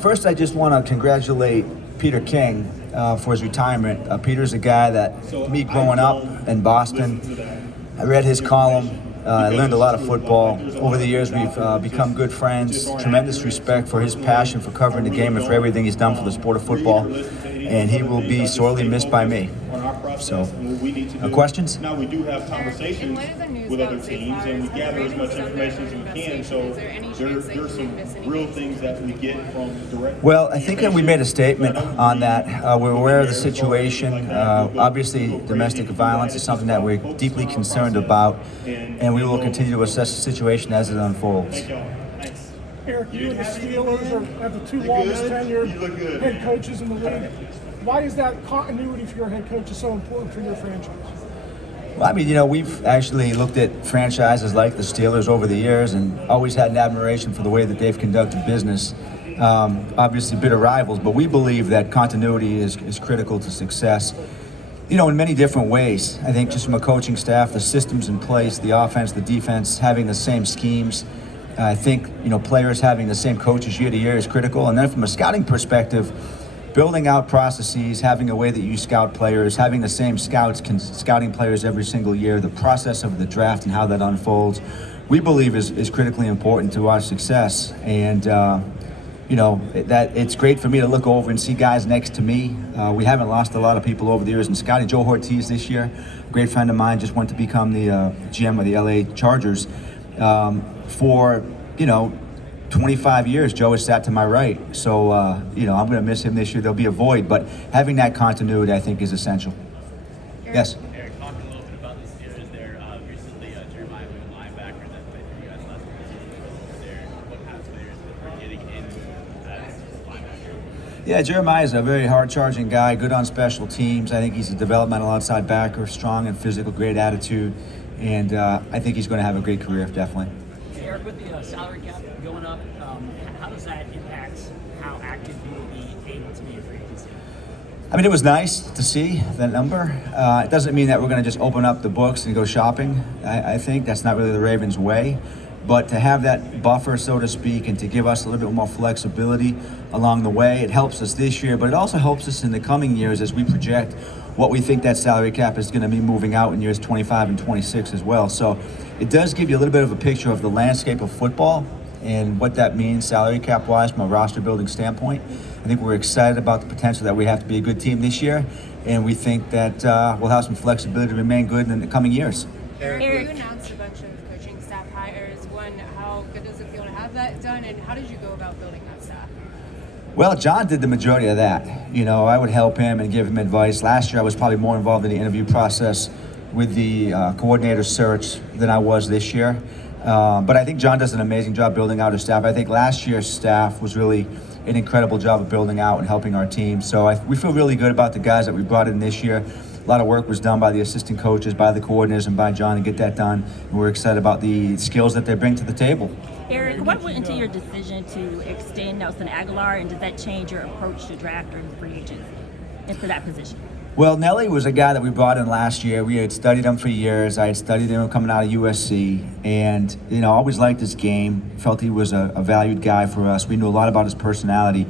First, I just want to congratulate Peter King for his retirement. Peter's a guy that, me growing up in Boston, I read his column. I learned a lot of football. Over the years, we've become good friends. Tremendous respect for his passion for covering the game and for everything he's done for the sport of football. And he will be sorely missed by me. So, questions? Now we do have conversations with other teams, and we gather as much information as we can. So there's some real things that we get from direct. Well, I think we made a statement on that. We're aware of the situation. Obviously, domestic violence is something that we're deeply concerned about, and we will continue to assess the situation as it unfolds. Eric, you and the Steelers are the two longest tenured head coaches in the league. Why is that continuity for your head coach is so important for your franchise? Well, I mean, we've actually looked at franchises like the Steelers over the years and always had an admiration for the way that they've conducted business. Obviously, bitter rivals, but we believe that continuity is critical to success. In many different ways. I think just from a coaching staff, the systems in place, the offense, the defense, having the same schemes. I think, players having the same coaches year to year is critical. And then from a scouting perspective, building out processes, having a way that you scout players, having the same scouts scouting players every single year, the process of the draft and how that unfolds, we believe is critically important to our success. And, that it's great for me to look over and see guys next to me. We haven't lost a lot of people over the years in scouting. Joe Ortiz this year, a great friend of mine, just went to become the GM of the LA Chargers. For 25 years, Joe has sat to my right. So, I'm going to miss him this year. There'll be a void, but having that continuity, I think, is essential. Yes? Eric, talking a little bit about the Steelers there. Recently, Jeremiah was a linebacker that played for you guys last season. What kind of players are getting in as linebacker? Yeah, Jeremiah is a very hard-charging guy, good on special teams. I think he's a developmental outside backer, strong and physical, great attitude. And I think he's going to have a great career, definitely. Eric, with the salary cap going up, how does that impact how active you will be able to be a free agency? I mean, it was nice to see that number. It doesn't mean that we're going to just open up the books and go shopping. I think that's not really the Ravens' way. But to have that buffer, so to speak, and to give us a little bit more flexibility along the way, it helps us this year, but it also helps us in the coming years as we project what we think that salary cap is going to be moving out in years 25 and 26 as well. So it does give you a little bit of a picture of the landscape of football and what that means salary cap wise from a roster building standpoint. I think we're excited about the potential that we have to be a good team this year, and we think that we'll have some flexibility to remain good in the coming years. Eric, you announced a bunch of coaching staff hires. One, how good does it feel to have that done, and how did you go about building that staff? Well, John did the majority of that. I would help him and give him advice. Last year, I was probably more involved in the interview process with the coordinator search than I was this year. But I think John does an amazing job building out his staff. I think last year's staff was really an incredible job of building out and helping our team. So we feel really good about the guys that we brought in this year. A lot of work was done by the assistant coaches, by the coordinators, and by John to get that done. And we're excited about the skills that they bring to the table. Eric, what went into your decision to extend Nelson Aguilar, and does that change your approach to drafting free agents into that position? Well, Nelly was a guy that we brought in last year. We had studied him for years. I had studied him coming out of USC, and always liked his game. Felt he was a valued guy for us. We knew a lot about his personality.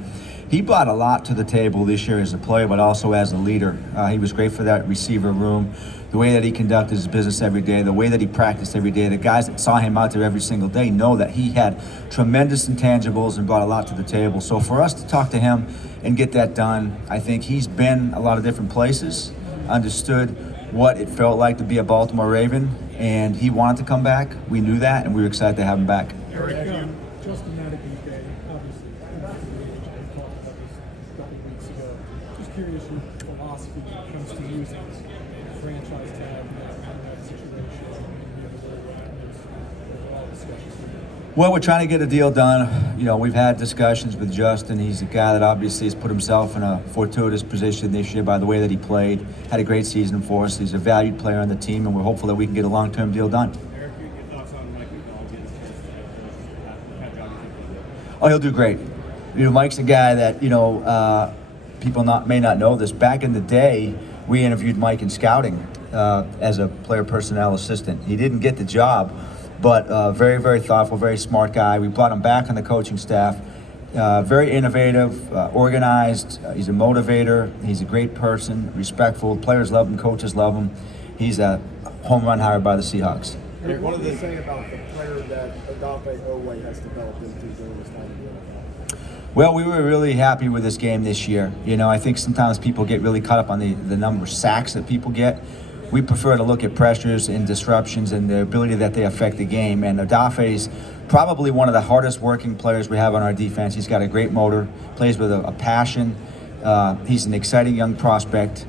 He brought a lot to the table this year as a player, but also as a leader. He was great for that receiver room, the way that he conducted his business every day, the way that he practiced every day. The guys that saw him out there every single day know that he had tremendous intangibles and brought a lot to the table. So for us to talk to him and get that done, I think he's been a lot of different places, understood what it felt like to be a Baltimore Raven, and he wanted to come back. We knew that, and we were excited to have him back. Eric, Justin Maddox Day, obviously, we talked about this a couple of weeks ago. Just curious your philosophy when it comes to using a franchise tag in that situation and the other way around those overall discussions. Well, we're trying to get a deal done. We've had discussions with Justin. He's a guy that obviously has put himself in a fortuitous position this year by the way that he played. Had a great season for us. He's a valued player on the team, and we're hopeful that we can get a long-term deal done. Eric, your thoughts on Mike McDonald getting his chance to Oh, he'll do great. Mike's a guy that, people may not know this. Back in the day, we interviewed Mike in scouting as a player personnel assistant. He didn't get the job, but very, very thoughtful, very smart guy. We brought him back on the coaching staff. Very innovative, organized. He's a motivator. He's a great person, respectful. Players love him. Coaches love him. He's a home run hire by the Seahawks. Eric, what do you say about the player that Odafe Oweh has developed into during this time in the NFL? Well, we were really happy with this game this year. You know, I think sometimes people get really caught up on the number of sacks that people get. We prefer to look at pressures and disruptions and the ability that they affect the game. And Odafe's probably one of the hardest working players we have on our defense. He's got a great motor, plays with a passion. He's an exciting young prospect.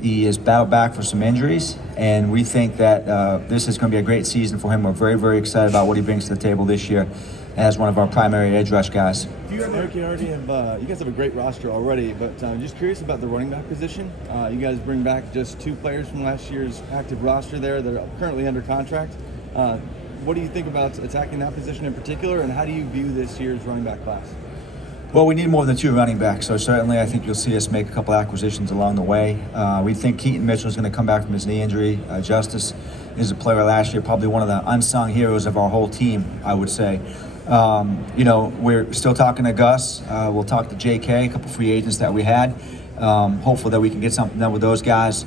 He has battled back for some injuries, and we think that this is going to be a great season for him. We're very, very excited about what he brings to the table this year as one of our primary edge rush guys. Eric, you guys have a great roster already, but just curious about the running back position. You guys bring back just 2 players from last year's active roster there that are currently under contract. What do you think about attacking that position in particular, and how do you view this year's running back class? Well, we need more than 2 running backs, so certainly I think you'll see us make a couple acquisitions along the way. We think Keaton Mitchell is going to come back from his knee injury. Justice is a player last year, probably one of the unsung heroes of our whole team, I would say. You know, we're still talking to Gus. We'll talk to JK, a couple free agents that we had. Hopeful that we can get something done with those guys.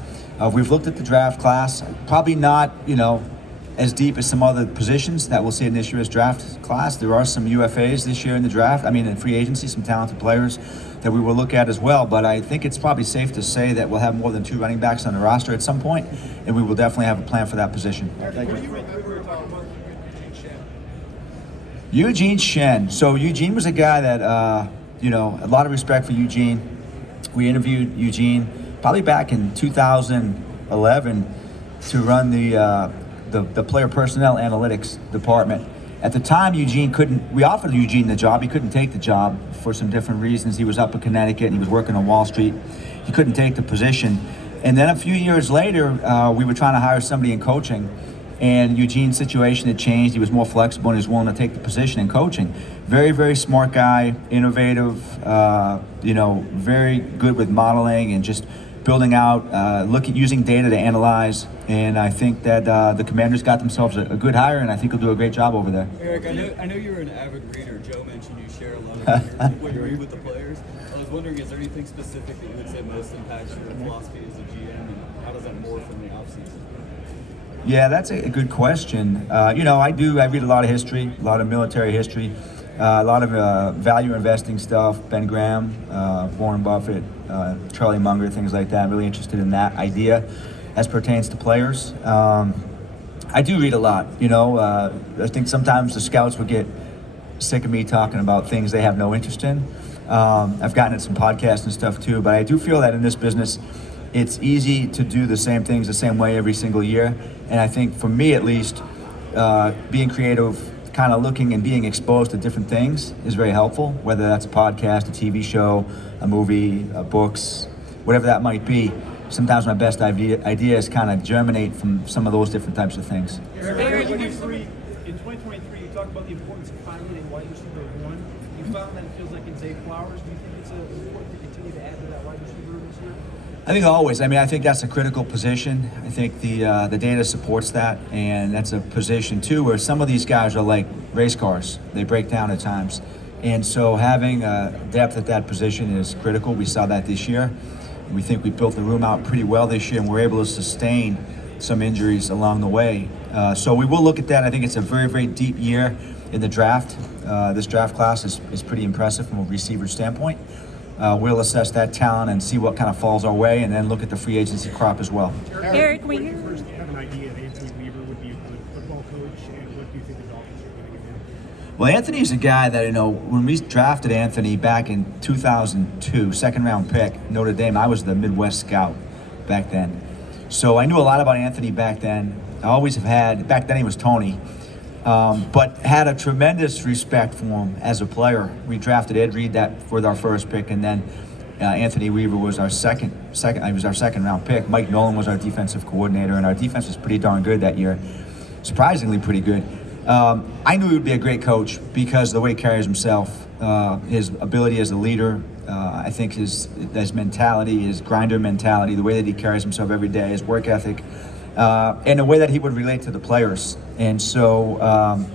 We've looked at the draft class, probably not, you know, as deep as some other positions that we'll see in this year's draft class. There are some UFAs this year in the draft, in free agency, some talented players that we will look at as well. But I think it's probably safe to say that we'll have more than 2 running backs on the roster at some point, and we will definitely have a plan for that position. Thank you. Eugene Shen. So Eugene was a guy that, a lot of respect for Eugene. We interviewed Eugene probably back in 2011 to run the player personnel analytics department. At the time, we offered Eugene the job. He couldn't take the job for some different reasons. He was up in Connecticut and he was working on Wall Street. He couldn't take the position. And then a few years later, we were trying to hire somebody in coaching, and Eugene's situation had changed. He was more flexible and he was willing to take the position in coaching. Very, very smart guy, innovative, very good with modeling and just building out, using data to analyze. And I think that the Commanders got themselves a good hire, and I think he'll do a great job over there. Eric, I know you're an avid reader. Joe mentioned you share a lot of what you read with the players. I was wondering, is there anything specific that you would say most impacts your philosophy as a GM, and how does that morph in the offseason? Yeah, that's a good question. I read a lot of history, a lot of military history, a lot of value investing stuff, Ben Graham, Warren Buffett, Charlie Munger, things like that. I'm really interested in that idea as pertains to players. I do read a lot, I think sometimes the scouts would get sick of me talking about things they have no interest in. I've gotten at some podcasts and stuff too, but I do feel that in this business, it's easy to do the same things the same way every single year. And I think for me at least, being creative, kind of looking and being exposed to different things is very helpful, whether that's a podcast, a TV show, a movie, books, whatever that might be. Sometimes my best ideas kind of germinate from some of those different types of things. Eric, in 2023, you talked about the importance of finding a wide receiver 1. You found that it feels like in Zay Flowers. Do you think it's important to continue to add to that wide receiver room this year? I think always. I think that's a critical position. I think the data supports that, and that's a position too where some of these guys are like race cars. They break down at times, and so having depth at that position is critical. We saw that this year. We think we built the room out pretty well this year, and we're able to sustain some injuries along the way. So we will look at that. I think it's a very, very deep year in the draft. This draft class is pretty impressive from a receiver standpoint. We'll assess that talent and see what kind of falls our way, and then look at the free agency crop as well. Eric, when you first have an idea that Anthony Weaver would be a good football coach, and what do you think the Dolphins are going to give him? Well, Anthony's a guy that, when we drafted Anthony back in 2002, second round pick, Notre Dame, I was the Midwest scout back then. So I knew a lot about Anthony back then. I always have had, back then he was Tony, but had a tremendous respect for him as a player. We drafted Ed Reed with our first pick, and then Anthony Weaver was our second round pick. Mike Nolan was our defensive coordinator, and our defense was pretty darn good that year, surprisingly pretty good. I knew he would be a great coach because of the way he carries himself, his ability as a leader, I think his mentality, his grinder mentality, the way that he carries himself every day, his work ethic, and the way that he would relate to the players. And so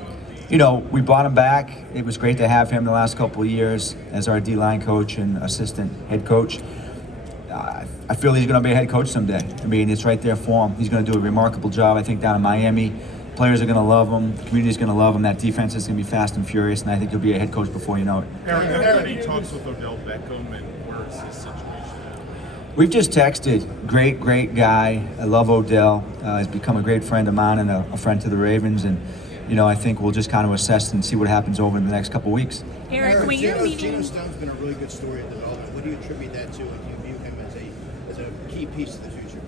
You know, we brought him back. It was great to have him the last couple of years as our D-line coach and assistant head coach. I feel he's going to be a head coach someday. I mean, it's right there for him. He's going to do a remarkable job, I think, down in Miami. Players are going to love him. The community's going to love him. That defense is going to be fast and furious, and I think he'll be a head coach before you know it. Eric, have you had any talks with Odell Beckham, and where is his situation at? We've just texted. Great guy. I love Odell. He's become a great friend of mine and a friend to the Ravens. And, you know, I think we'll just kind of assess and see what happens over the next couple of weeks. Eric, when you're meeting, Geno Stone's been a really good story of development. What do you attribute that to, and do you view him as a key piece of the future?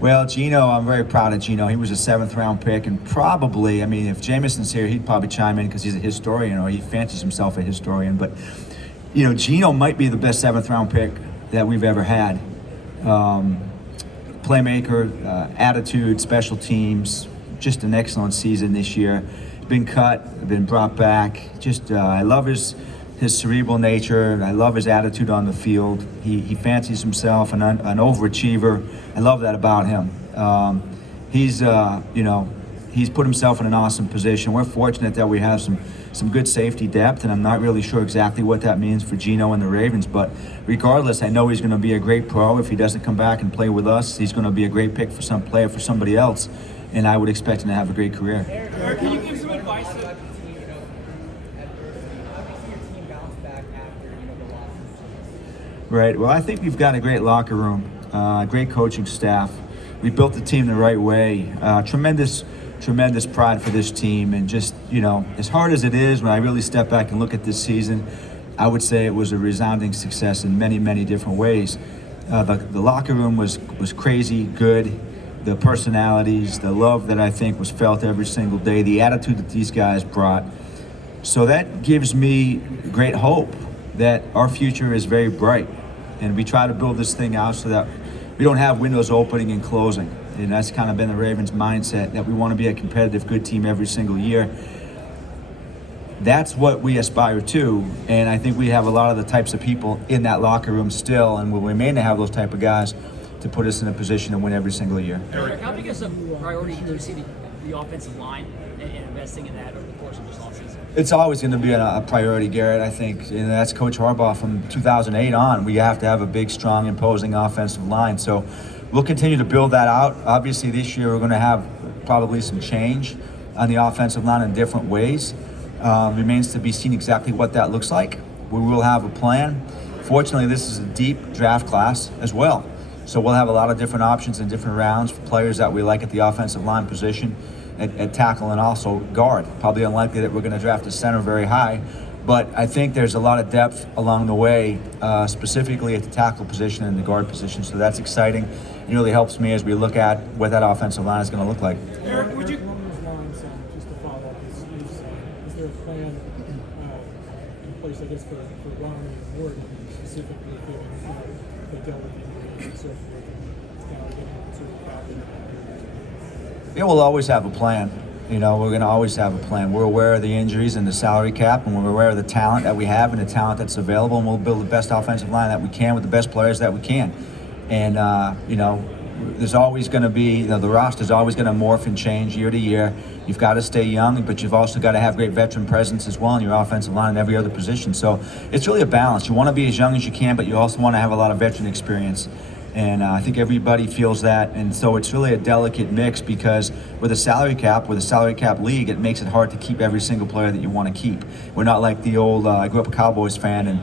Well, Geno, I'm very proud of Geno. He was a 7th-round pick, and probably, I mean, if Jameson's here, he'd probably chime in because he's a historian, or he fancies himself a historian. But, you know, Geno might be the best 7th-round pick that we've ever had. Playmaker, attitude, special teams, just an excellent season this year. Been cut, been brought back. Just, I love his cerebral nature. I love his attitude on the field. He fancies himself an overachiever. I love that about him. He's put himself in an awesome position. We're fortunate that we have some good safety depth, and I'm not really sure exactly what that means for Geno and the Ravens, but regardless, I know he's going to be a great pro. If he doesn't come back and play with us, he's going to be a great pick for some player for somebody else, and I would expect him to have a great career. Eric, can you give some advice to Right. Well, I think we've got a great locker room, great coaching staff. We built the team the right way. Tremendous pride for this team, and just, you know, as hard as it is, when I really step back and look at this season, I would say it was a resounding success in many different ways. The locker room was crazy good. The personalities, the love that I think was felt every single day, the attitude that these guys brought. So that gives me great hope that our future is very bright, and we try to build this thing out so that we don't have windows opening and closing. And that's kind of been the Ravens' mindset, that we want to be a competitive, good team every single year. That's what we aspire to, and I think we have a lot of the types of people in that locker room still, and we'll remain to have those type of guys to put us in a position to win every single year. Eric, how big is a priority do you see the offensive line and investing in that over the course of this offseason? It's always going to be a priority, Garrett. I think, and that's Coach Harbaugh from 2008 on. We have to have a big, strong, imposing offensive line. So we'll continue to build that out. Obviously, this year we're going to have probably some change on the offensive line in different ways. Remains to be seen exactly what that looks like. We will have a plan. Fortunately, this is a deep draft class as well. So we'll have a lot of different options in different rounds for players that we like at the offensive line position, at tackle, and also guard. Probably unlikely that we're going to draft a center very high, but I think there's a lot of depth along the way, specifically at the tackle position and the guard position. So that's exciting. It really helps me as we look at what that offensive line is going to look like. Eric, would you? Along those lines, just to follow up, is there a plan in place, I guess, for Ronnie and Morgan specifically, given they dealt with the and so forth, and now getting sort of back in? Yeah, we'll always have a plan. You know, we're going to always have a plan. We're aware of the injuries and the salary cap, and we're aware of the talent that we have and the talent that's available, and we'll build the best offensive line that we can with the best players that we can. And, you know, there's always going to be, you know, the roster's always going to morph and change year to year. You've got to stay young, but you've also got to have great veteran presence as well in your offensive line and every other position. So it's really a balance. You want to be as young as you can, but you also want to have a lot of veteran experience. And I think everybody feels that. And so it's really a delicate mix, because with a salary cap league, it makes it hard to keep every single player that you want to keep. We're not like the old, I grew up a Cowboys fan, and,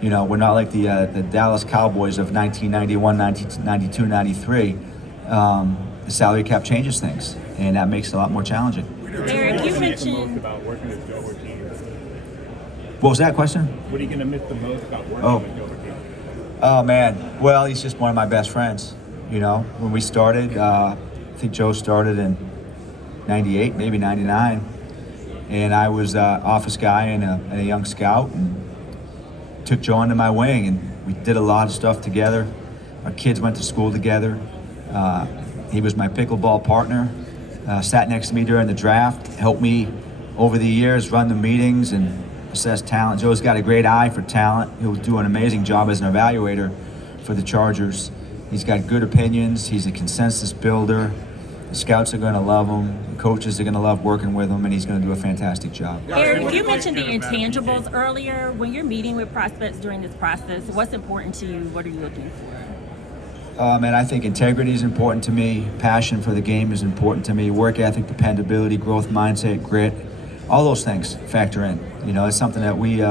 you know, we're not like the Dallas Cowboys of 1991, 1992, 93. The salary cap changes things, and that makes it a lot more challenging. Eric, you mentioned about working with Joe Ortiz. What was that question? What are you going to miss the most about working with Joe Ortiz? Oh, man. Well, he's just one of my best friends. You know, when we started, I think Joe started in 98, maybe 99. And I was office guy and a young scout, and took Joe under my wing, and we did a lot of stuff together. Our kids went to school together. He was my pickleball partner, sat next to me during the draft, helped me over the years run the meetings and assess talent. Joe's got a great eye for talent. He'll do an amazing job as an evaluator for the Chargers. He's got good opinions. He's a consensus builder. The scouts are going to love him. The coaches are going to love working with him, and he's going to do a fantastic job. Eric, you mentioned the intangibles earlier. When you're meeting with prospects during this process, what's important to you? What are you looking for? And I think integrity is important to me. Passion for the game is important to me. Work ethic, dependability, growth mindset, grit, all those things factor in. You know, it's something that we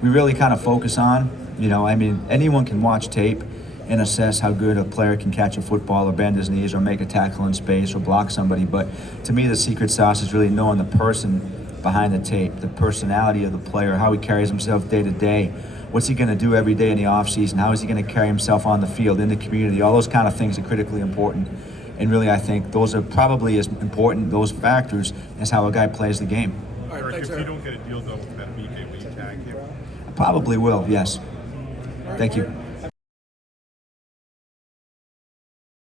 really kind of focus on. You know, I mean, anyone can watch tape and assess how good a player can catch a football or bend his knees or make a tackle in space or block somebody. But to me, the secret sauce is really knowing the person behind the tape, the personality of the player, how he carries himself day to day. What's he going to do every day in the offseason? How is he going to carry himself on the field, in the community? All those kind of things are critically important. And really, I think those are probably as important, those factors, as how a guy plays the game. Eric, if you don't get a deal done with Matt Mike, will you tag him? I probably will, yes. Thank you.